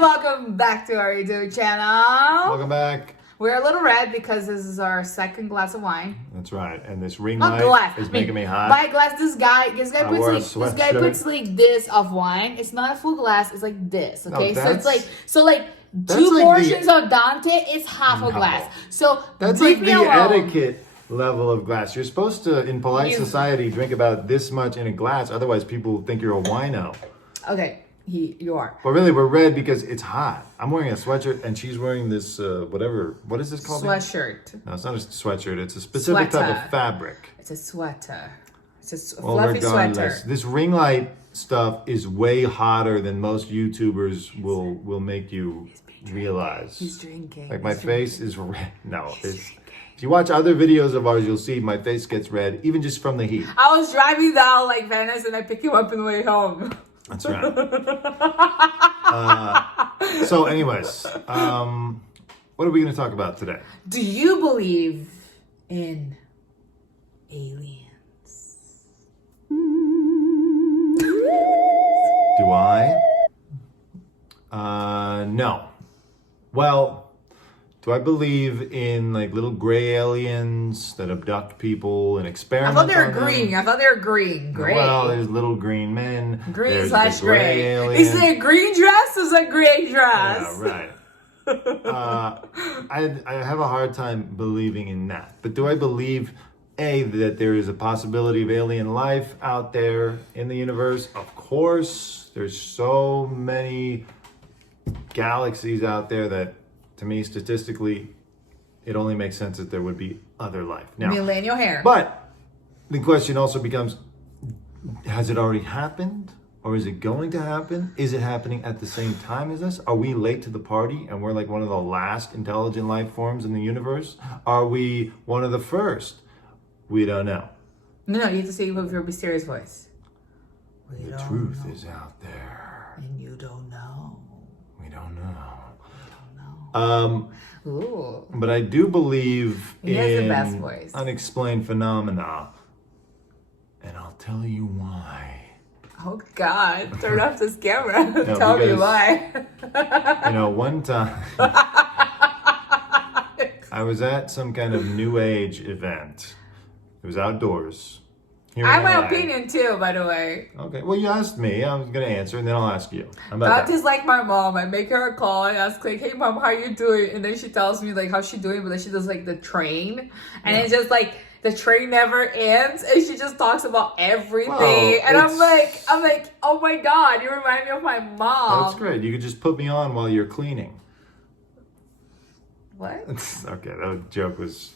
welcome back to our YouTube channel. Welcome back. We're a little red because this is our second glass of wine. That's right. And this ring Not light glass. is making me hot. By glass, this guy wore a puts like this of wine. It's not a full glass. It's like this. Okay, No, so it's like that's two like portions of Dante. It's half a glass. So that's leave like me the alone. etiquette level of glass. You're supposed to, in polite society, drink about this much in a glass. Otherwise, people think you're a wino. Okay, you are. But really, we're red because it's hot. I'm wearing a sweatshirt, and she's wearing this whatever. What is this called? Sweatshirt. No, it's not a sweatshirt. It's a specific type of fabric. It's a sweater. It's a Well, fluffy regardless, sweater. this ring light stuff is way hotter than most YouTubers will make you realize. He's drinking. Like my face is red. No, if you watch other videos of ours, you'll see my face gets red, even just from the heat. I was driving down like Venice, and I picked you up on the way home. That's right. So, anyways, what are we going to talk about today? Do you believe in aliens? Do I? No. Well, do I believe in like little gray aliens that abduct people and I experiment thought they were on them? green. I thought they were green. Gray. Well, there's little green men. Green There's slash the gray. alien. Is it a green dress or is it a gray dress? Yeah, right. I have a hard time believing in that. But do I believe, A, that there is a possibility of alien life out there in the universe? Of course. There's so many galaxies out there that, to me, statistically, it only makes sense that there would be other life. Now, Millennial hair. but the question also becomes, has it already happened? Or is it going to happen? Is it happening at the same time as us? Are we late to the party and we're like one of the last intelligent life forms in the universe? Are we one of the first? We don't know. No, you have to say it with your mysterious voice. We The don't truth know. is out there. And you don't know. We don't know. Ooh. But I do believe He has the best in voice. unexplained phenomena. And I'll tell you why. Oh God! Turn off this camera. No, Tell me because- why. One time I was at some kind of new age event. It was outdoors. Here I in have my LA. opinion too, by the way. Okay, well, you asked me. I was going to answer, and then I'll ask you. How about Not that? just like my mom. I make her a call and ask like, "Hey mom, how you doing?" And then she tells me like how she doing, but then she does like the train, and it's just like the train never ends, and she just talks about everything. Well, and I'm like, oh my God, you remind me of my mom. That's great. You could just put me on while you're cleaning. What? Okay, that joke was...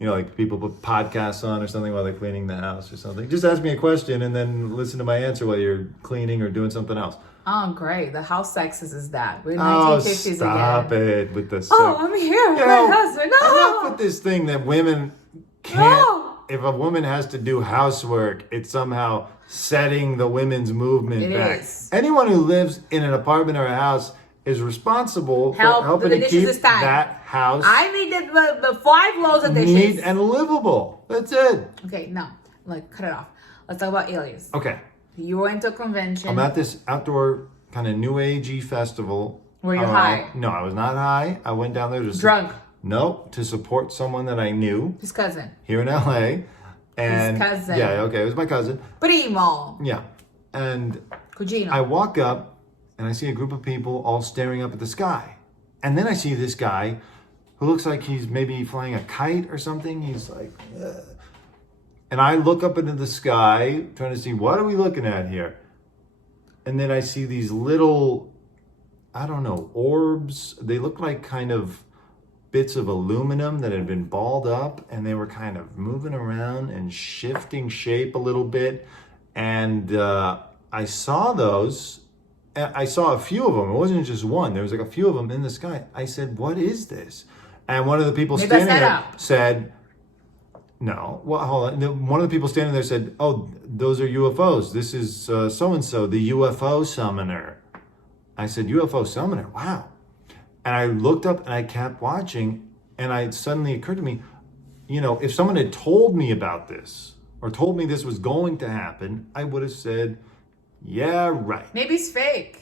like people put podcasts on or something while they're cleaning the house or something. Just ask me a question and then listen to my answer while you're cleaning or doing something else. Oh, great. The how sexist is that? We're Oh, 1950s stop again. it with the... Oh, I'm here with my husband. Enough No. with this thing that women can't... No. If a woman has to do housework, it's somehow setting the women's movement It back. is. Anyone who lives in an apartment or a house is responsible for helping the to dishes keep this time. that house I made the 5 loads of dishes. neat and livable. That's it. Okay, no. Like, cut it off. Let's talk about aliens. Okay. You went to a convention. I'm at this outdoor kind of new agey festival. Were you high? No, I was not high. I went down there to Drunk. No, to support someone that I knew His cousin. here in LA. And cousin. Yeah, okay, it was my cousin. Primo. Yeah. And Cugino. I walk up and I see a group of people all staring up at the sky. And then I see this guy who looks like he's maybe flying a kite or something. He's like, ugh. And I look up into the sky trying to see, what are we looking at here? And then I see these little, I don't know, orbs. They look like kind of bits of aluminum that had been balled up, and they were kind of moving around and shifting shape a little bit. And I saw those. I saw a few of them. It wasn't just one. There was like a few of them in the sky. I said, what is this? And one of the people Maybe standing that's there setup. said, no. Well, hold on. One of the people standing there said, oh, those are UFOs. This is so-and-so, the UFO summoner. I said, UFO summoner? Wow. And I looked up and I kept watching, and it suddenly occurred to me, if someone had told me about this or told me this was going to happen, I would have said, yeah, right. Maybe it's fake.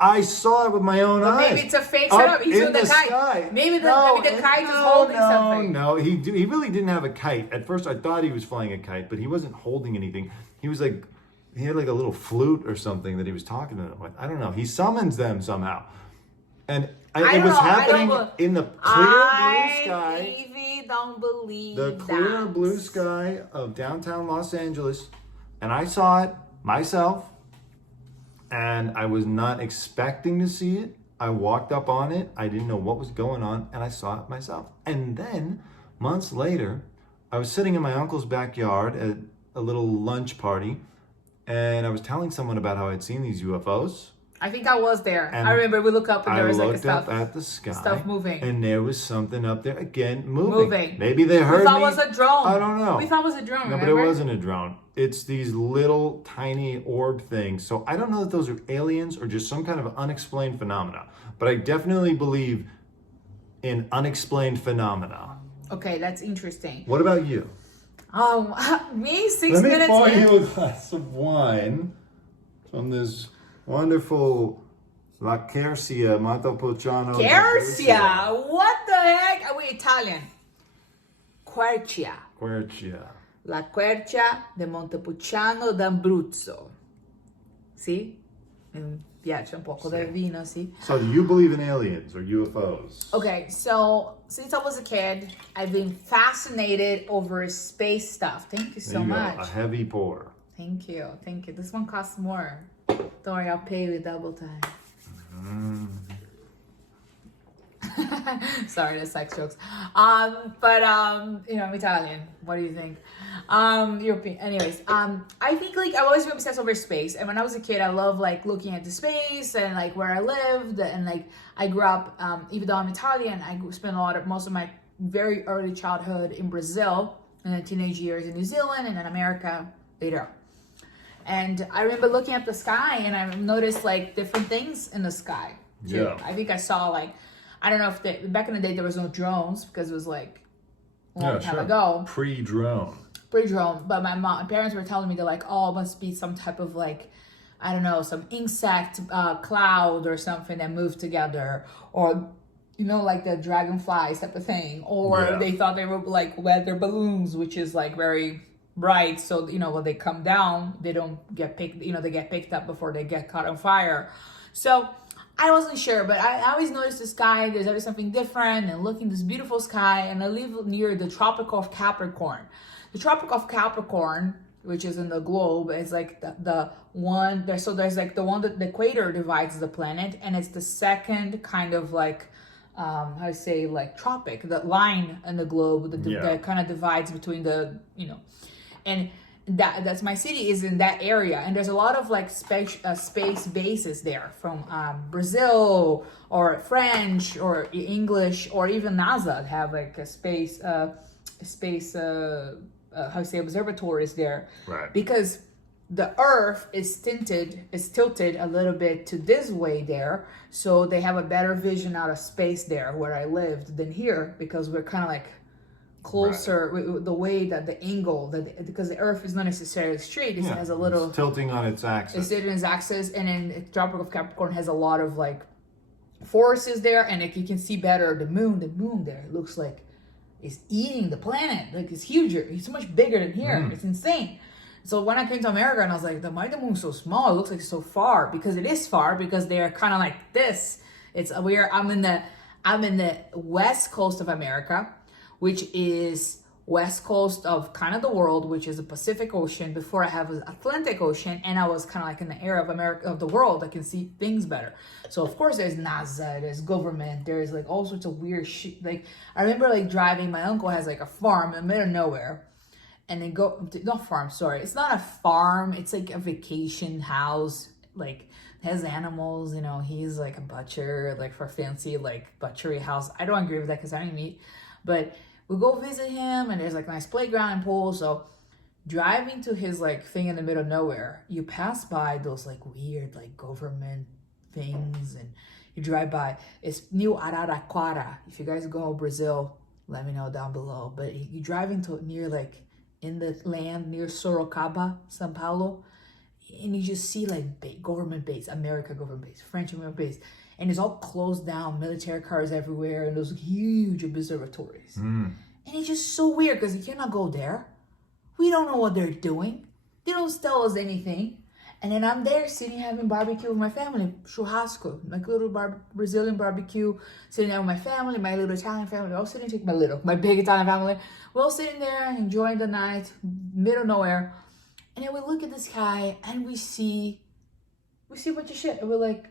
I saw it with my own eyes. Maybe it's a fake setup. He threw the kite. Sky. Maybe the kite is holding something. No, he really didn't have a kite. At first, I thought he was flying a kite, but he wasn't holding anything. He was like, he had like a little flute or something that he was talking to them with. I don't know. He summons them somehow, and it was happening in the clear blue sky. Evie, don't believe the clear blue sky of downtown Los Angeles, and I saw it myself. And I was not expecting to see it. I walked up on it. I didn't know what was going on, and I saw it myself. And then, months later, I was sitting in my uncle's backyard at a little lunch party, and I was telling someone about how I'd seen these UFOs. I think I was there. I remember we looked up and there was like stuff. I looked up at the sky. Stuff moving. And there was something up there again moving. Maybe they heard me. We thought it was a drone. I don't know. We thought it was a drone. No, but it wasn't a drone. It's these little tiny orb things. So I don't know if those are aliens or just some kind of unexplained phenomena. But I definitely believe in unexplained phenomena. Okay, that's interesting. What about you? Me, 6 minutes in. Let me pour you a glass of wine from this wonderful La Quercia Montepulciano. Quercia? What the heck? Are we Italian? Quercia. La Quercia de Montepulciano d'Abruzzo. Sì? Mi piace un poco del vino, sì. So do you believe in aliens or UFOs? Okay, so since I was a kid, I've been fascinated over space stuff. Thank you so much. A heavy pour. Thank you. This one costs more. Don't worry, I'll pay you double time. Sorry, the sex jokes. I'm Italian. What do you think? European. Anyways, I think like I've always been obsessed over space. And when I was a kid, I loved like looking at the space and like where I lived. And like I grew up, even though I'm Italian, I spent most of my very early childhood in Brazil, and then teenage years in New Zealand, and then America later on. And I remember looking at the sky and I noticed like different things in the sky too. Yeah. I think I saw like, I don't know if back in the day there was no drones because it was like a long time ago. Pre-drone. But my parents were telling me they're like, oh, it must be some type of like, I don't know, some insect cloud or something that moved together, or you know, like the dragonflies type of thing. Or they thought they were like weather balloons, which is like very bright, so you know when they come down they don't get picked, you know, they get picked up before they get caught on fire. So I wasn't sure, but I always noticed the sky, there's always something different, and looking this beautiful sky. And I live near the Tropic of Capricorn. The Tropic of Capricorn, which is in the globe, is like the one there. So there's like the one that the equator divides the planet, and it's the second kind of like how to say, like tropic, the line in the globe that kind of divides between the, you know. And that's my city is in that area, and there's a lot of like space bases there from Brazil or French or English, or even NASA have like a space how to say, observatories there, right? Because the Earth is tilted a little bit to this way there, so they have a better vision out of space there where I lived than here, because we're kind of like closer, right. The way that the angle because the Earth is not necessarily straight, it has a little tilting on its axis. It's tilting its axis, and then the Tropic of Capricorn has a lot of like forces there, and if you can see better the moon there, it looks like it's eating the planet. Like it's huger, it's so much bigger than here. It's insane. So when I came to America and I was like, why the moon's so small? It looks like it's so far, because it is far, because they're kind of like this. I'm in the west coast of America, which is west coast of kind of the world, which is the Pacific Ocean. Before I have the Atlantic Ocean, and I was kind of like in the area of America, of the world, I can see things better. So of course there's NASA, there's government, there's like all sorts of weird shit. Like I remember like driving, my uncle has like a farm in the middle of nowhere, and then it's not a farm, it's like a vacation house, like has animals, you know, he's like a butcher, like for fancy like butchery house. I don't agree with that because I don't eat meat, but we go visit him, and there's like a nice playground and pool. So driving to his like thing in the middle of nowhere, you pass by those like weird like government things, and you drive by. It's New Araraquara. If you guys go to Brazil, let me know down below. But you drive into near like in the land near Sorocaba, São Paulo. and you just see like government base, American government base, French government base, and it's all closed down, military cars everywhere, and those huge observatories. And it's just so weird because you cannot go there. We don't know what they're doing. They don't tell us anything. And then I'm there sitting having barbecue with my family, churrasco, like little Brazilian barbecue, sitting there with my family, my little Italian family, all sitting, my big Italian family, we're all sitting there enjoying the night, middle of nowhere. And then we look at the sky and we see a bunch of shit. And we're like,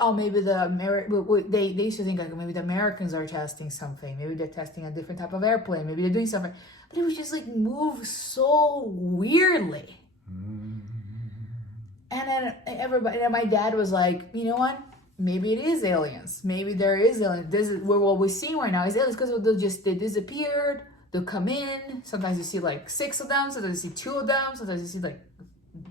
oh, maybe they used to think like maybe the Americans are testing something. Maybe they're testing a different type of airplane. Maybe they're doing something. But it was just like move so weirdly. And then my dad was like, you know what? Maybe it is aliens. Maybe there is aliens. This is what we're seeing right now is aliens because they disappeared. They'll come in. Sometimes you see like 6 of them. Sometimes you see 2 of them. Sometimes you see like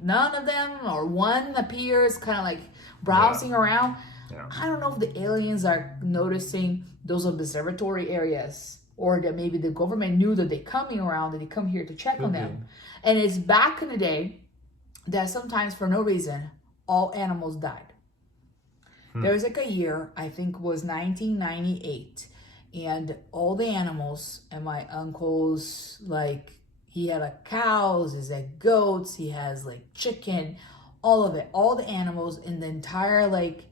none of them or one appears kind of like browsing around. Yeah. I don't know if the aliens are noticing those observatory areas or that maybe the government knew that they're coming around and they come here to check on them. And it's back in the day that sometimes for no reason, all animals died. There was like a year, I think was 1998, and all the animals and my uncle's, like, he had like cows, he had goats, he has like chicken, all of it, all the animals in the entire like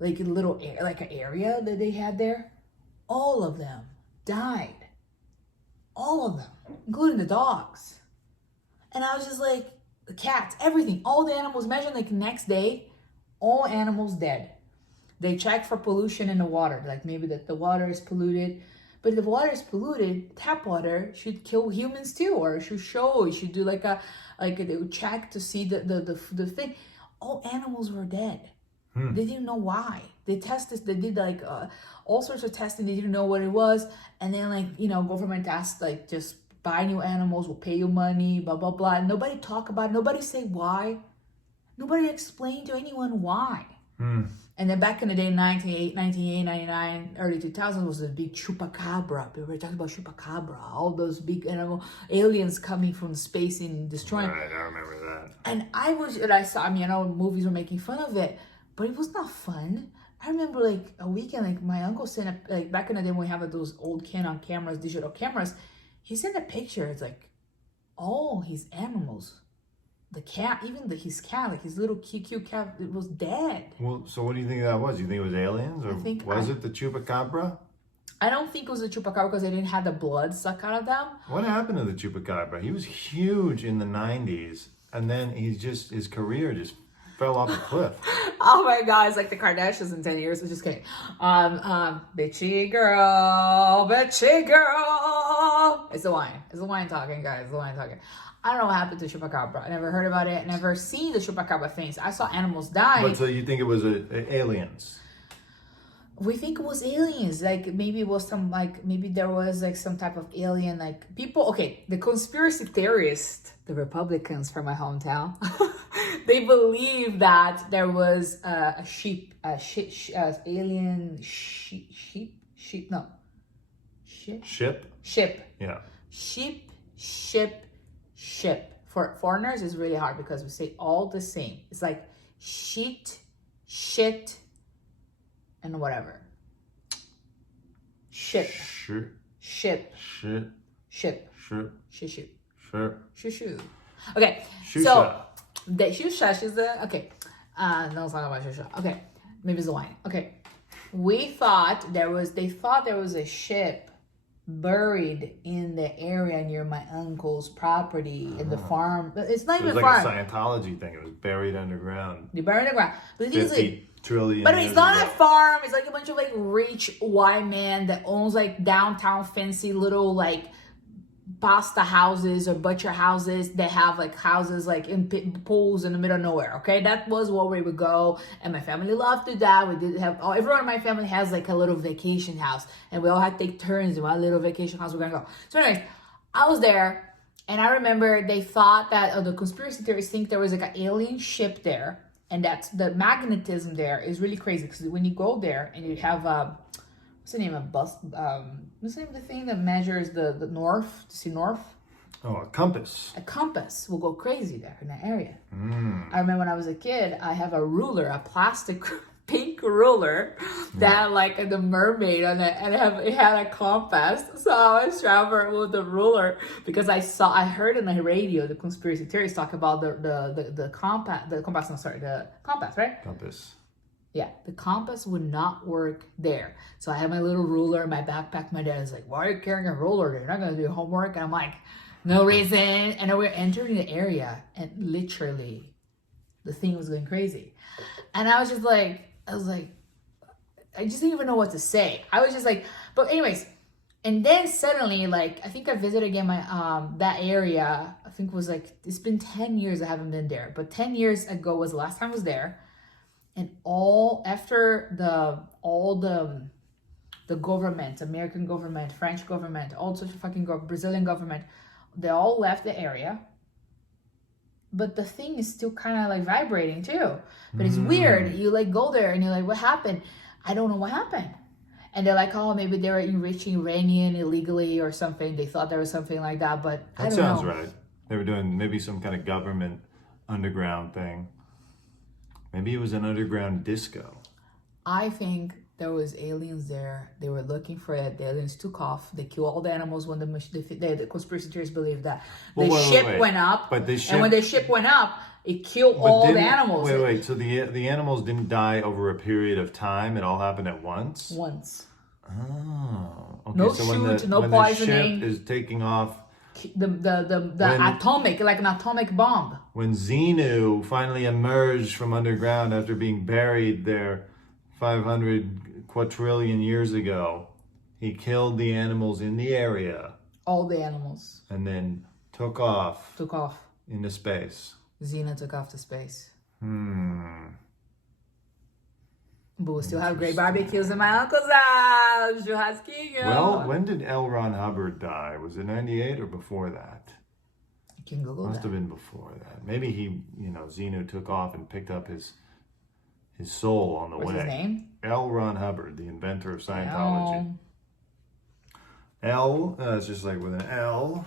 little like an area that they had there, all of them died. All of them, including the dogs. And I was just like, the cats, everything, all the animals. Imagine like next day, all animals dead. They check for pollution in the water, like maybe that the water is polluted. But if the water is polluted, tap water should kill humans too, or it should do like they would check to see the thing. All animals were dead. They didn't know why. They tested, they did like all sorts of testing. They didn't know what it was. And then like, government asked like just buy new animals, we'll pay you money, blah, blah, blah. And nobody talk about it. Nobody say why. Nobody explained to anyone why. And then back in the day, 98, 99, early 2000s was the big chupacabra. People were talking about chupacabra, all those big animal aliens coming from space and destroying. Right, I remember that. And I saw, movies were making fun of it, but it was not fun. I remember like a weekend, like my uncle sent like back in the day when we have those old Canon cameras, digital cameras, he sent a picture. It's like all his animals, the cat, even his cat, like his little cute cat, it was dead. Well, so what do you think that was? You think it was aliens, or was it the chupacabra? I don't think it was the chupacabra because they didn't have the blood suck out of them. What happened to the chupacabra? He was huge in the 90s, and then his career just fell off a cliff. Oh my God, it's like the Kardashians in 10 years. I'm just kidding. Bitchy girl. It's the wine talking, guys. It's the wine talking. I don't know what happened to chupacabra. I never heard about it. I never seen the chupacabra things. I saw animals die. But so you think it was aliens? We think it was aliens. Like maybe it was maybe there was like some type of alien, like people. Okay, the conspiracy theorists, the Republicans from my hometown, they believe that there was a alien ship. Yeah. Ship. For foreigners is really hard because we say all the same. It's like shit, and whatever. Ship. Okay. So the shusha is the okay. No, let's talk about shusha. Okay. Maybe it's the wine. Okay. They thought there was a ship buried in the area near my uncle's property in the farm. It's not even a farm. It was like a Scientology thing. It was buried underground. They buried underground. But the 50 trillion. But it's not a farm. It's like a bunch of like rich white man that owns like downtown fancy little like pasta houses or butcher houses that have like houses like in pools in the middle of nowhere. Okay, that was where we would go, and my family loved to do that. We did have everyone in my family has like a little vacation house, and we all had to take turns in my little vacation house. We're gonna go. So, anyways, I was there, and I remember they thought that the conspiracy theorists think there was like an alien ship there, and that's the magnetism there is really crazy because when you go there and you have what's the name of the thing that measures the north to see north? Oh, a compass. A compass will go crazy there in that area. Mm. I remember when I was a kid, I have a ruler, a plastic pink ruler that had like the mermaid on it, and it had a compass. So I was traveling with the ruler because I heard on the radio the conspiracy theories talk about the compass, right? Compass. Yeah, the compass would not work there. So I had my little ruler in my backpack. My dad is like, "Why are you carrying a ruler? You're not gonna do your homework." And I'm like, "No reason." And then we're entering the area, and literally, the thing was going crazy. And I was like, I just didn't even know what to say. I was just like, but anyways, and then suddenly, like, I think I visited again my that area. I think it was like, it's been 10 years I haven't been there, but 10 years ago was the last time I was there. And all the government, American government, French government, all sorts of fucking Brazilian government, they all left the area. But the thing is still kind of like vibrating too. But it's weird. You like go there and you're like, what happened? I don't know what happened. And they're like, oh, maybe they were enriching uranium illegally or something. They thought there was something like that, but I don't know. That sounds right. They were doing maybe some kind of government underground thing. Maybe it was an underground disco. I think there was aliens there. They were looking for it. The aliens took off. They killed all the animals when the conspiracy theorists believe that the ship went up. But and when the ship went up, it killed all the animals. Wait. So the animals didn't die over a period of time. It all happened at once. Once. Oh. Okay. No so no when poisoning. The ship is taking off. The atomic, like an atomic bomb. When Xenu finally emerged from underground after being buried there 500 quadrillion years ago, he killed the animals in the area. All the animals. And then took off. Took off. Into space. Xena took off to space. But we still have great barbecues in my uncle's house. Churrasquinho. Well, when did L. Ron Hubbard die? Was it 98 or before that? You can Google Must have been before that. Maybe he, Xenu took off and picked up his soul on the way. What's his name? L. Ron Hubbard, the inventor of Scientology. L, it's just like with an L.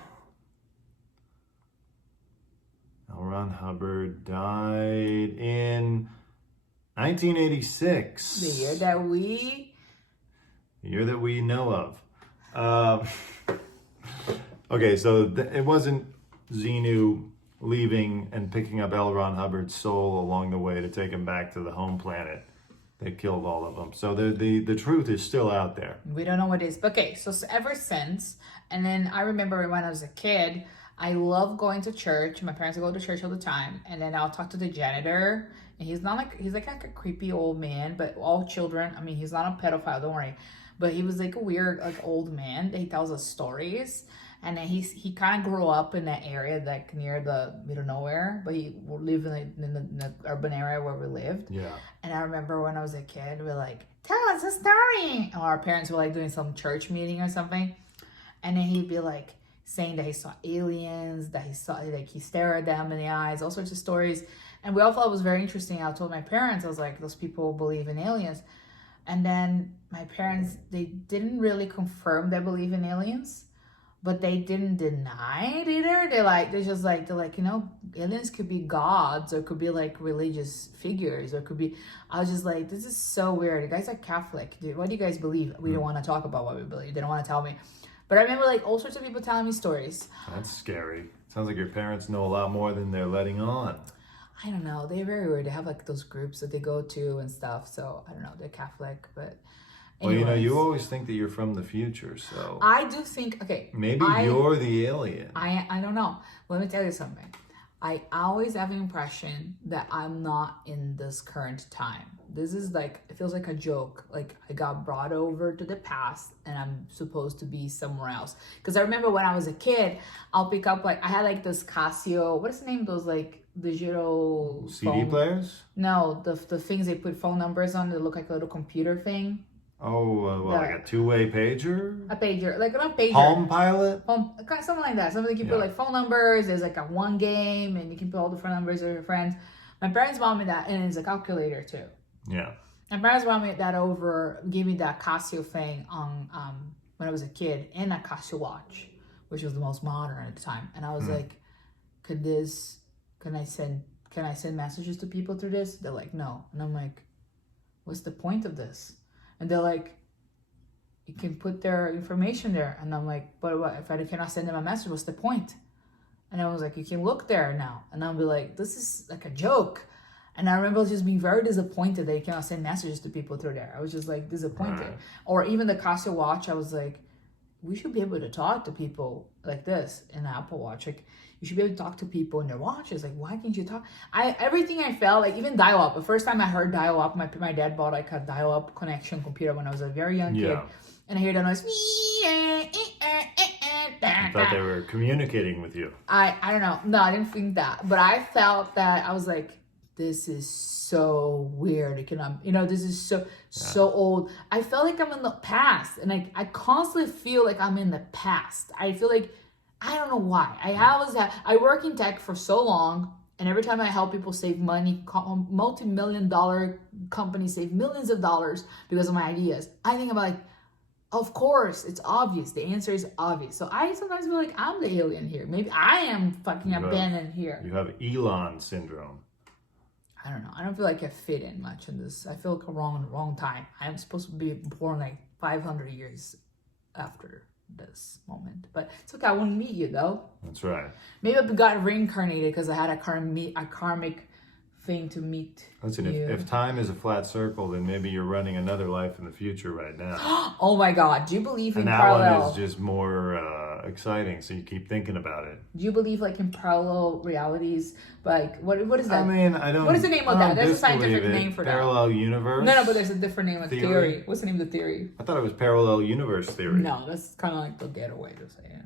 L. Ron Hubbard died in 1986. The year that we know of. Okay, so it wasn't Xenu leaving and picking up L. Ron Hubbard's soul along the way to take him back to the home planet. They killed all of them. So the truth is still out there. We don't know what it is. But okay, so ever since, and then I remember when I was a kid, I love going to church. My parents would go to church all the time. And then I'll talk to the janitor. And he's like a creepy old man, but all children. I mean, he's not a pedophile, don't worry. But he was like a weird, like old man. He tells us stories. And then he kind of grew up in that area, like near the middle of nowhere. But he lived in the urban area where we lived. Yeah. And I remember when I was a kid, we were like, tell us a story. Or our parents were like doing some church meeting or something. And then he'd be like saying that he saw aliens, that he saw, like he stared at them in the eyes, all sorts of stories. And we all thought it was very interesting. I told my parents, I was like, those people believe in aliens. And then my parents, they didn't really confirm they believe in aliens, but they didn't deny it either. They're like, aliens could be gods, or could be like religious figures, or could be, I was just like, this is so weird. You guys are Catholic. What do you guys believe? We don't want to talk about what we believe. They don't want to tell me. But I remember like all sorts of people telling me stories. That's scary. Sounds like your parents know a lot more than they're letting on. I don't know. They're very weird. They have like those groups that they go to and stuff. So I don't know. They're Catholic, but anyways. Well, you always think that you're from the future, so I do think. Okay, maybe you're the alien. I don't know. Let me tell you something. I always have the impression that I'm not in this current time. This is like, it feels like a joke. Like I got brought over to the past and I'm supposed to be somewhere else. Because I remember when I was a kid, I'll pick up like, I had like this Casio, what is the name of those like digital CD players? No, the things they put phone numbers on that look like a little computer thing. Oh, like a two-way pager? A pager, like not a pager. Palm Pilot? Something like that. Something you put like phone numbers. There's like a one game, and you can put all the phone numbers of your friends. My parents bought me that, and it's a calculator too. Yeah. My parents bought me that gave me that Casio thing on when I was a kid, and a Casio watch which was the most modern at the time. And I was like, can I send messages to people through this? They're like, no. And I'm like, what's the point of this? And they're like, you can put their information there. And I'm like, but what if I cannot send them a message? What's the point? And I was like, you can look there now. And I'll be like, this is like a joke. And I remember just being very disappointed that you cannot send messages to people through there. I was just like disappointed. Right. Or even the Casio watch, I was like, we should be able to talk to people like this in the Apple Watch. Like, you should be able to talk to people in their watches. Like, why can't you talk? Everything I felt, like even dial-up. The first time I heard dial-up, my dad bought like a dial-up connection computer when I was a very young kid. And I hear that noise. I thought they were communicating with you. I don't know. No, I didn't think that. But I felt that I was like, this is so weird. This is so old. I felt like I'm in the past. And I constantly feel like I'm in the past. I feel like, I don't know why. I work in tech for so long. And every time I help people save money, multi-million-dollar companies save millions of dollars because of my ideas, I think about like, of course, it's obvious. The answer is obvious. So I sometimes feel like I'm the alien here. Maybe I am fucking abandoned here. You have Elon syndrome. I don't know. I don't feel like I fit in much in this. I feel like I'm wrong time. I'm supposed to be born like 500 years after this moment. But it's okay. I won't meet you though. That's right. Maybe I got reincarnated because I had a karmic thing to meet. Listen, if time is a flat circle, then maybe you're running another life in the future right now. Oh my God. Do you believe in that parallel? One is just more exciting, so you keep thinking about it. Do you believe like in parallel realities? Like what is that? I mean, I don't. What is the name of that? There's a scientific name for that. Parallel universe? No, but there's a different name of theory. What's the name of the theory? I thought it was parallel universe theory. No, that's kind of like the getaway to say it.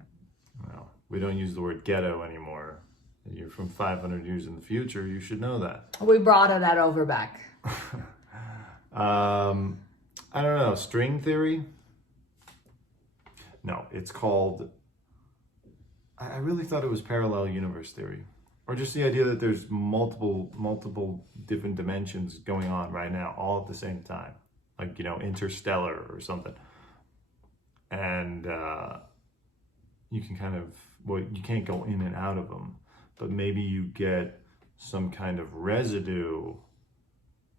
Well, we don't use the word ghetto anymore. You're from 500 years in the future. You should know that. We brought that over back. I don't know. String theory? No, it's called... I really thought it was parallel universe theory. Or just the idea that there's multiple different dimensions going on right now, all at the same time. Like, interstellar or something. And you can kind of... Well, you can't go in and out of them. But maybe you get some kind of residue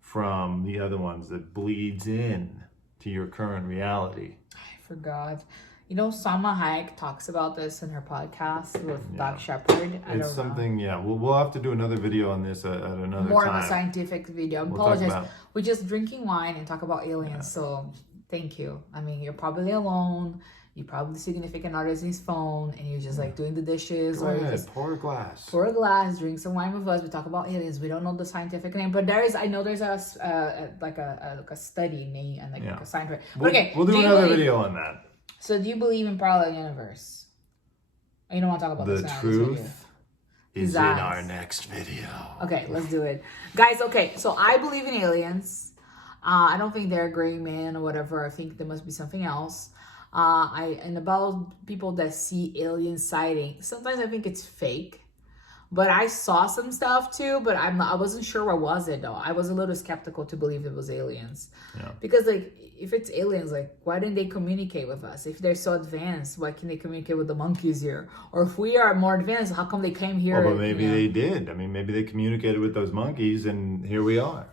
from the other ones that bleeds in to your current reality. I forgot. Salma Hayek talks about this in her podcast with Doc Shepard. It's something, We'll have to do another video on this at another time. More of a scientific video. I apologize. We're just drinking wine and talk about aliens, so thank you. I mean, you're probably alone. You probably significant other's in his phone, and you're just like doing the dishes. Go ahead, pour a glass. Pour a glass, drink some wine with us. We talk about aliens. We don't know the scientific name, but I know there's a study name and like a scientific. We'll do another video on that. So do you believe in parallel universe? Or you don't want to talk about this now? The truth is in our next video. Okay, let's do it, guys. Okay, so I believe in aliens. I don't think they're a gray man or whatever. I think there must be something else. And about people that see alien sighting, sometimes I think it's fake, but I saw some stuff too, but I wasn't sure what was it though. I was a little skeptical to believe it was aliens. Because like, if it's aliens, like why didn't they communicate with us? If they're so advanced, why can't they communicate with the monkeys here? Or if we are more advanced, how come they came here? Well, but maybe they did. I mean, maybe they communicated with those monkeys and here we are.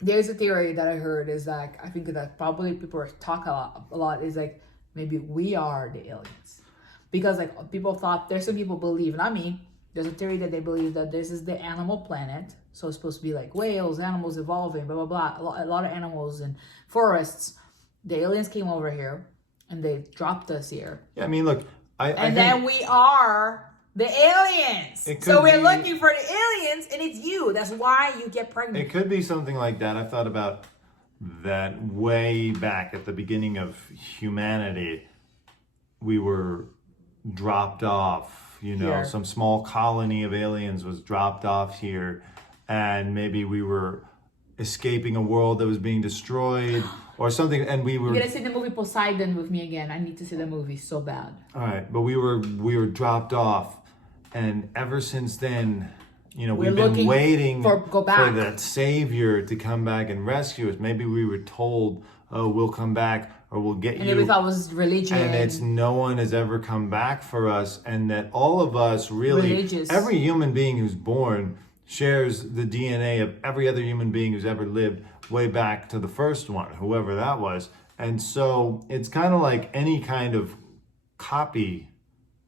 There's a theory that I heard is that, I think that probably people talk a lot is like, maybe we are the aliens. Because like people thought, there's some people believe, not me, there's a theory that they believe that this is the animal planet. So it's supposed to be like whales, animals evolving, blah, blah, blah. A lot of animals and forests. The aliens came over here and they dropped us here. Yeah, I mean, look, then we are the aliens. So we're looking for the aliens and it's you. That's why you get pregnant. It could be something like that. I've thought about that way back at the beginning of humanity, we were dropped off, some small colony of aliens was dropped off here, and maybe we were escaping a world that was being destroyed or something, and we were... You're gonna see the movie Poseidon with me again. I need to see the movie so bad. All right, but we were dropped off, and ever since then... we've been waiting for that savior to come back and rescue us. Maybe we were told, oh, we'll come back or we'll get And you. we thought it was religion. And it's no one has ever come back for us, and that all of us really, Religious. every human being who's born shares the DNA of every other human being who's ever lived way back to the first one, whoever that was. And so it's kind of like any kind of copy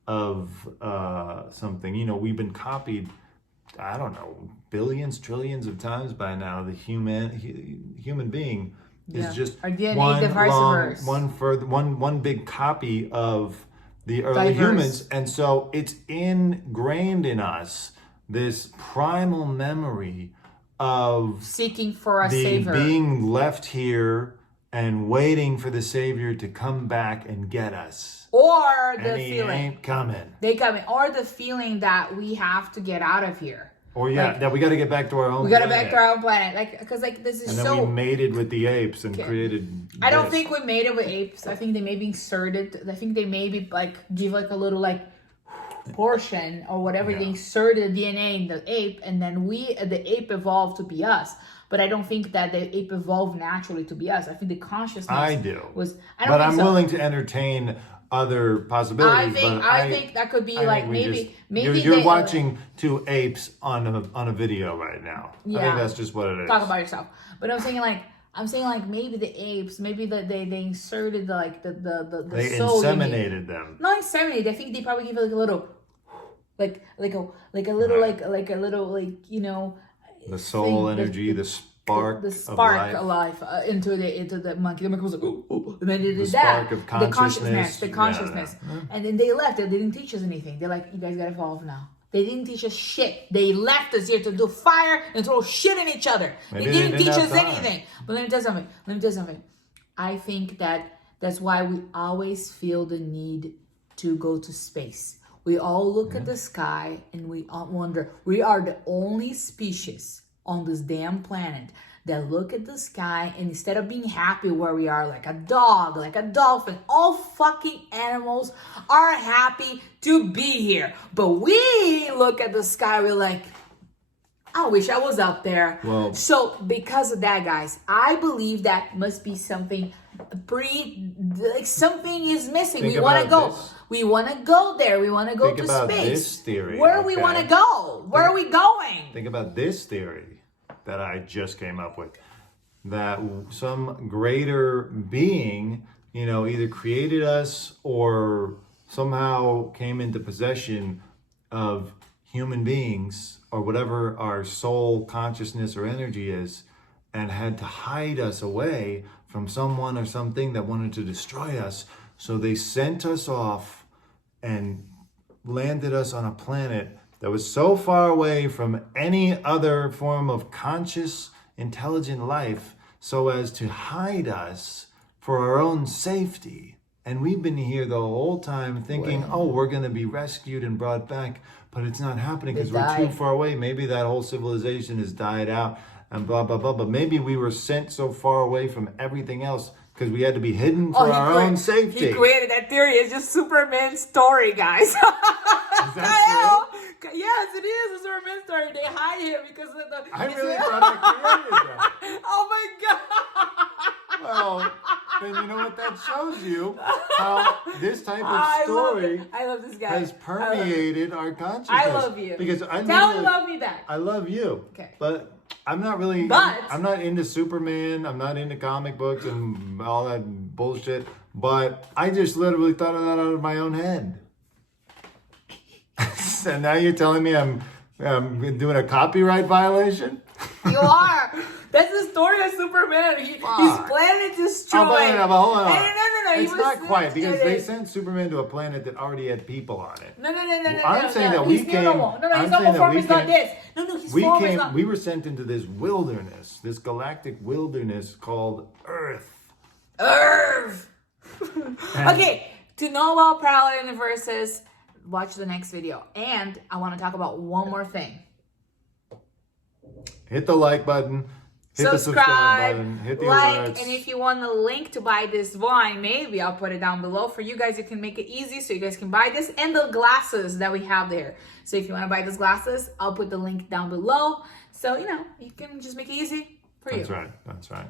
of something. You know, we've been copied, I don't know, billions, trillions of times by now. The human being is just our DNA one big copy of the early humans. And so it's ingrained in us, this primal memory of seeking for a savior, being left here and waiting for the savior to come back and get us. Or the and he feeling ain't coming. They coming, or the feeling that we have to get out of here. Or that we got to get back to our own. We got to back to our own planet, like because like this is and then so. we mated with the apes and created. I don't think we made it with apes. I think they maybe inserted. I think they maybe like give like a little like portion or whatever. They inserted DNA in the ape, and then the ape evolved to be us. But I don't think that the ape evolved naturally to be us. I think the consciousness. I do. But I'm willing to entertain other possibilities. I think that could be like maybe you're watching two apes on a video right now. Yeah. I think that's just what it is. Talk about yourself. But I'm saying like maybe the apes, maybe they inserted the they soul. They inseminated them. Not inseminated. I think they probably give it like a little, like a little you know. The soul energy, the spark of life into the monkey. The monkey was like, ooh, and then they did that. The spark of consciousness. The consciousness. Yeah. And then they left. They didn't teach us anything. They're like, you guys gotta evolve now. They didn't teach us shit. They left us here to do fire and throw shit in each other. They didn't teach us anything. But let me tell you something. I think that's why we always feel the need to go to space. We all look at the sky and we wonder, we are the only species on this damn planet that look at the sky and instead of being happy where we are, like a dog, like a dolphin, all fucking animals are happy to be here. But we look at the sky, we're like, I wish I was up there. Well, so because of that, guys, I believe that must be something something is missing. We want to go. We want to go there. We want to go to space. This theory. Where we want to go? Where are we going? Think about this theory that I just came up with. That some greater being, you know, either created us or somehow came into possession of human beings or whatever our soul, consciousness, or energy is, and had to hide us away from someone or something that wanted to destroy us. So they sent us off and landed us on a planet that was so far away from any other form of conscious, intelligent life so as to hide us for our own safety. And we've been here the whole time thinking, oh, we're going to be rescued and brought back. But it's not happening because we're too far away. Maybe that whole civilization has died out and blah, blah, blah. But maybe we were sent so far away from everything else because we had to be hidden for our own safety. He created that theory. It's just Superman's story, guys. Is that true? Yes, it is a Superman story. They hide him because of the... I really thought I created that. Oh my God. Well, then you know what that shows you? How this type of story I love this guy. has permeated our consciousness. I love you. Because Tell him love me back. I love you. Okay. But I'm not really... I'm not into Superman. I'm not into comic books and all that bullshit. But I just literally thought of that out of my own head. And now you're telling me I'm doing a copyright violation? You are. That's the story of Superman. His planet destroyed. But hold on. No. It's not quite because they sent Superman to a planet that already had people on it. No. I'm saying that we came. No, his normal form is not this. No, his form is not. We were sent into this wilderness, this galactic wilderness called Earth. Okay, to know about parallel universes, watch the next video. And I want to talk about one more thing. Hit the like button. Hit the subscribe button. Hit the alerts. And if you want a link to buy this wine, maybe I'll put it down below for you guys. You can make it easy so you guys can buy this and the glasses that we have there. So if you want to buy those glasses, I'll put the link down below. So, you know, you can just make it easy for you. That's right.